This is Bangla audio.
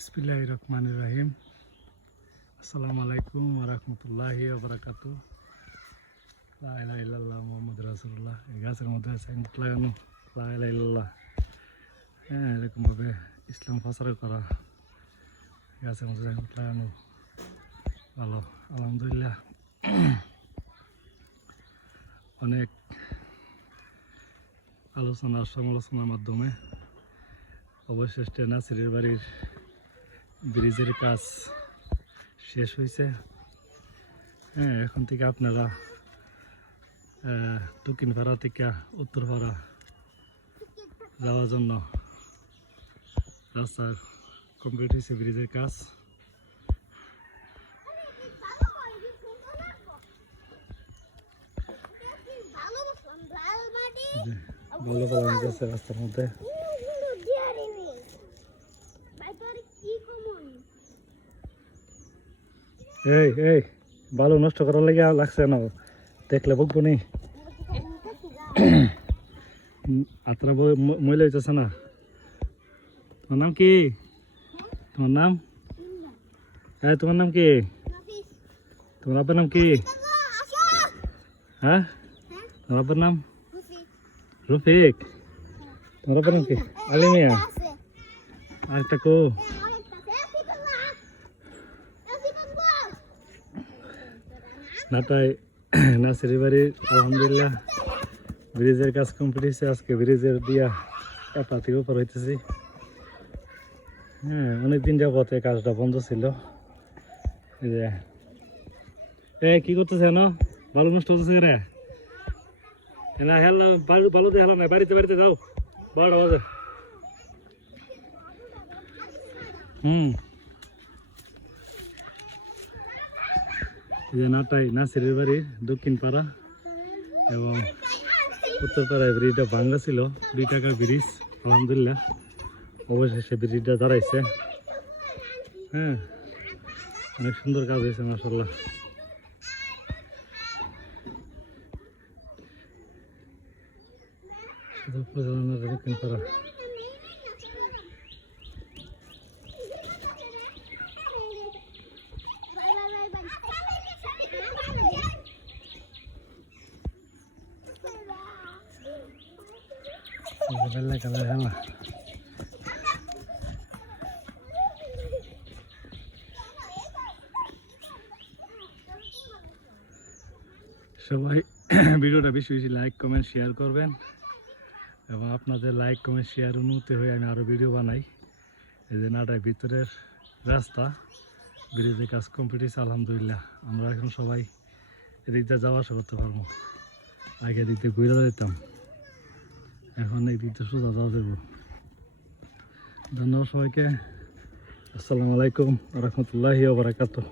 বিসমিল্লাহিররহমানিররহিম। আসসালামু আলাইকুম ওয়া রাহমাতুল্লাহি ওয়া বারাকাতুহু। লা ইলাহা ইল্লাল্লাহ মুহাম্মাদুর রাসূলুল্লাহ। এই গাছের মধ্যে সাইনবোর্ড লাগানো, লা ইলাহা ইল্লাল্লাহ। হ্যাঁ, এরকমভাবে ইসলাম প্রচার করা, গাছের মধ্যে সাইনবোর্ড লাগানো ভালো, আলহামদুলিল্লাহ। অনেক আলোচনা সমালোচনার মাধ্যমে অবশেষে নাসিরের বাড়ির ব্রিজের কাজ শেষ হয়েছে। হ্যাঁ, এখন থেকে আপনারা দক্ষিণপাড়া থেকে উত্তরপাড়া যাওয়ার জন্য রাস্তা কমপ্লিট হয়েছে, ব্রিজের কাজ। ভালো পালন করছে রাস্তার মধ্যে। এই এই বালু নষ্ট করার লেগে লাগছে না, দেখলে বকবো নি। আত্রা ময়লা হইতেছে না। তোমার নাম কি? তোমার নাম? হ্যাঁ, তোমার নাম কি? তোমার আব্বার নাম কি? হ্যাঁ, তোমার আব্বার নাম রফিক। তোমার আব্বার নাম কি? আলিমিয়া। আরেকটা কো? নাটাই নাসির বাড়ির আলহামদুলিল্লাহ ব্রিজের কাজ কমপ্লিট হয়েছে। আজকে ব্রিজের দিয়া এটা থেকে উপর হইতেছি। হ্যাঁ, অনেকদিন যাবত এই কাজটা বন্ধ ছিল। কি করতেছে না? বালু নষ্ট হতেছে রে। না হেলা বালু দিয়ে হেলা নাই, বাড়িতে বাড়িতে যাও, 12টা বাজে। নাটাই নাসিরের বাড়ি দক্ষিণ পাড়া এবং উত্তর পাড়ায় ব্রিজটা ভাঙ্গা ছিল, 2 টাকার ব্রিজ। আলহামদুলিল্লাহ অবশেষে ব্রিজটা দাঁড়াইছে। হ্যাঁ, অনেক সুন্দর কাজ হয়েছে মাশাআল্লাহ। দক্ষিণ পাড়া বেলা কালার হেলা। সবাই ভিডিওটা বেশি বেশি লাইক কমেন্ট শেয়ার করবেন এবং আপনাদের লাইক কমেন্ট শেয়ার অনুমতি হয়ে আমি আরও ভিডিও বানাই। এই যে নাটাই ভিতরের রাস্তা, ব্রিজের কাজ কমপ্লিট হয়েছে আলহামদুলিল্লাহ। আমরা এখন সবাই এদিক দিয়ে যাওয়া আসা করতে পারবো। আগে এদিক দিয়ে ঘুরে যেতাম, এখন এই দিক দিয়ে সোজা যাওয়া যাবো। ধন্যবাদ সবাইকে। আসসালামু আলাইকুম ওয়া রাহমাতুল্লাহি ওয়া বারাকাতুহু।